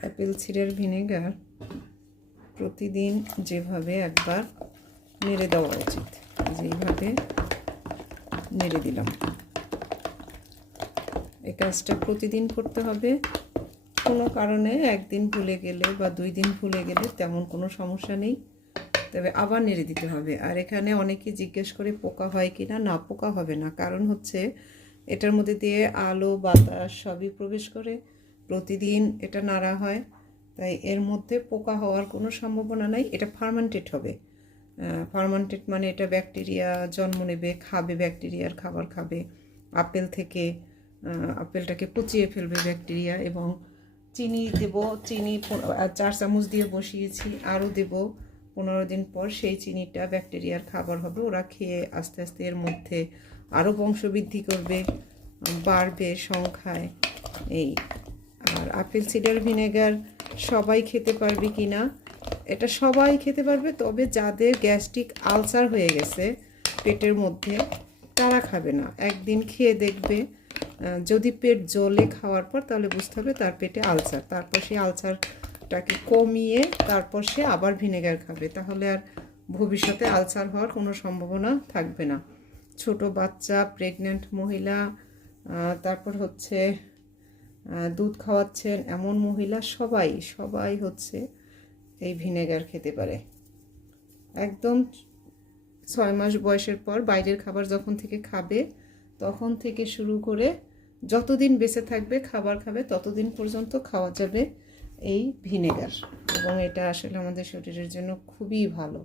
Apple cider vinegar প্রতিদিন যেভাবে একবার নেড়ে দেওয়া উচিত, যেইভাবে নেড়ে দিলাম। এই কাজটা প্রতিদিন করতে হবে। কোনো কারণে একদিন ভুলে গেলে বা 2 দিন ভুলে গেলে তেমন কোনো সমস্যা নেই, তবে আবার নেড়ে দিতে হবে। আর এখানে অনেকে জিজ্ঞেস করে পোকা হয় কি না। না, পোকা হবে না। কারণ হচ্ছে এটার মধ্যে দিয়ে আলো বাতাস সবই প্রবেশ করে, প্রতিদিন এটা নাড়া হয়, তাই এর মধ্যে পোকা হওয়ার কোনো সম্ভাবনা নাই। এটা ফার্মেন্টেড হবে। ফার্মেন্টেড মানে এটা ব্যাকটেরিয়া জন্ম নেবে, খাবে, ব্যাকটেরিয়ার খাবার খাবে। আপেল থেকে আপেলটাকে পচিয়ে ফেলবে ব্যাকটেরিয়া। এবং চিনি দেব, চিনি 4 চামচ দিয়ে বসিয়েছি, আরও দেব 15 দিন পর। সেই চিনিটা ব্যাকটেরিয়ার খাবার হবে, ওরা খেয়ে আস্তে আস্তে এর মধ্যে আরও বংশবৃদ্ধি করবে, বাড়বে সংখ্যায়। এই আর আপেল সিডার ভিনেগার সবাই খেতে পারবে কি না, এটা সবাই খেতে পারবে, তবে যাদের গ্যাস্ট্রিক আলসার হয়ে গেছে পেটের মধ্যে তারা খাবে না। একদিন খেয়ে দেখবে, যদি পেট জ্বলে খাওয়ার পর, তাহলে বুঝতে হবে তার পেটে আলসার। তারপর সেই আলসারটাকে কমিয়ে তারপর সে আবার ভিনেগার খাবে, তাহলে আর ভবিষ্যতে আলসার হওয়ার কোনো সম্ভাবনা থাকবে না। ছোট বাচ্চা, প্রেগন্যান্ট মহিলা, তারপর হচ্ছে দুধ খাওয়াচ্ছেন এমন মহিলা, সবাই হচ্ছে এই ভিনেগার খেতে পারে। একদম 6 মাস বয়সের পর বাইরের খাবার যখন থেকে খাবে, তখন থেকে শুরু করে যতদিন বেঁচে থাকবে খাবার খাবে, ততদিন পর্যন্ত খাওয়া যাবে এই ভিনেগার। এবং এটা আসলে আমাদের শরীরের জন্য খুবই ভালো।